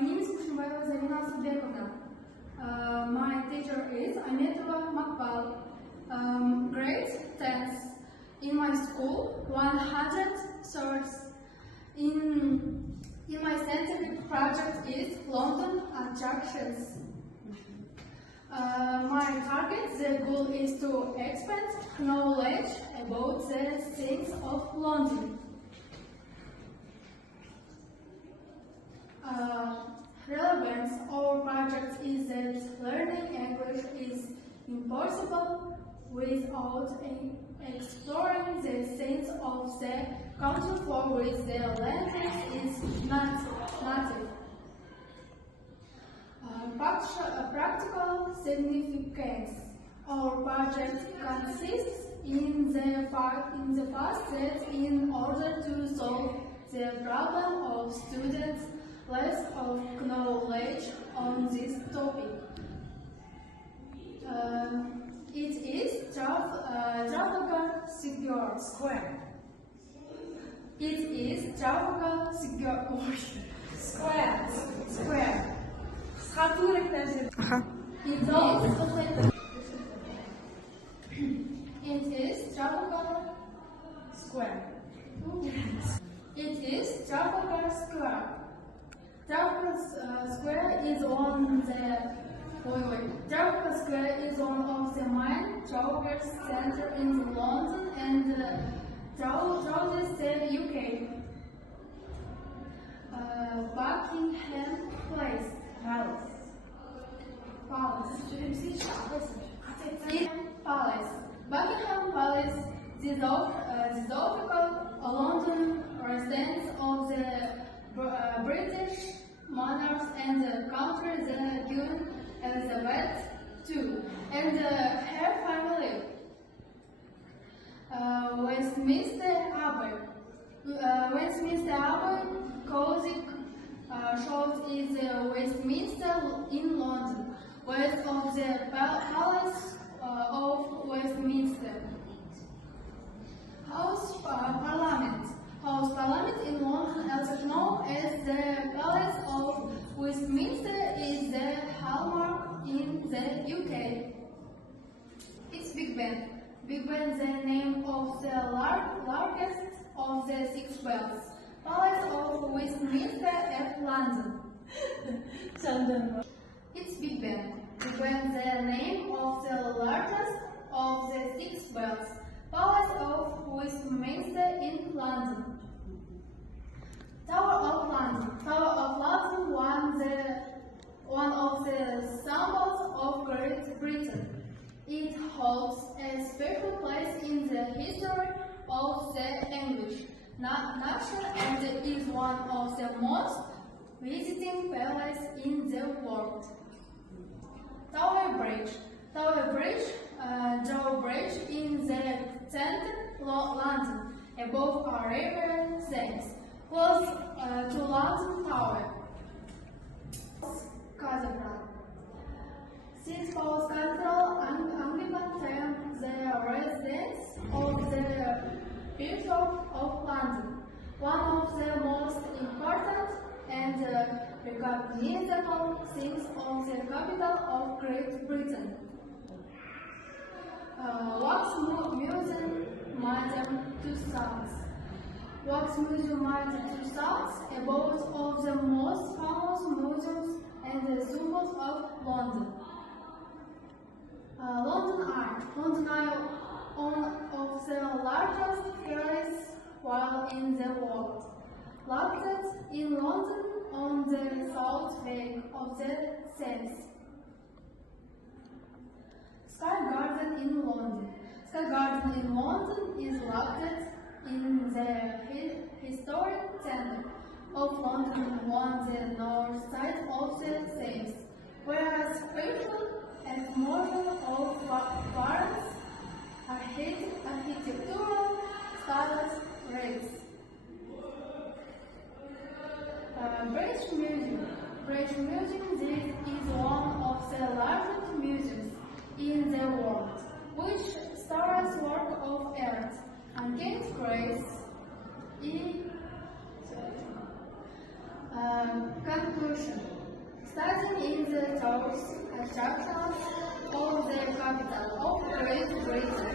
My name is Kushinbayeva Zarina Sudekovna. My teacher is Ametova Makbal. Grade 10th. In my school, 100 thirds. In my scientific project is London attractions. My target, the goal is to expand knowledge about the things of London. Relevance of our project is that learning English is impossible without exploring the sense of the country for which the language is native. Practical significance. Our project consists in the fact that in order to solve the problem of students' lack of knowledge on this topic, it is Trafalgar Square. It is Trafalgar Square. It is Trafalgar Square. It is Trafalgar Square. Trafalgar Square is one of the main travel centers in London and throughout the UK. Buckingham Palace. Buckingham Palace, the official London residence of the British monarchs and country the Queen Elizabeth II and her family. Westminster Abbey, Cosy Short is Westminster in London, west of the Palace of Westminster. House Parliament in London, also known as the Palace of Westminster, is the hallmark in the UK. It's Big Ben. Big Ben, the name of the largest of the 6 bells. Palace of Westminster at London. It's Big Ben. Big Ben, the name of the largest of the 6 bells. Palace of Westminster in London. Tower of London. Tower of London, one of the symbols of Great Britain. It holds a special place in the history of the English nation and is one of the most visiting palaces in the world. Tower Bridge. Tower Bridge, drawbridge in the center of London, above a river Thames, close to London Tower. Cathedral. St. Paul's Cathedral, Anglican term, the residence of the Bishop of London, one of the most important and recognizable things of the capital of Great Britain. Wax Museum, Madame Tussauds. Wax Museum, Madame Tussauds, both of the most famous museums and symbols of London. London Eye. London Eye, one of the largest galleries while in the world. Located in London on the south bank of the Thames. Sky Garden in London. Sky Garden in London is located in the historic centre of London on the north side of the Thames, where a special atmosphere of gardens, architectural styles reigns. British Museum. British Museum, this is one of the largest museums in the world, which stores work of art and gains grace in conclusion. studying in the tall structures of the capital of Great Britain.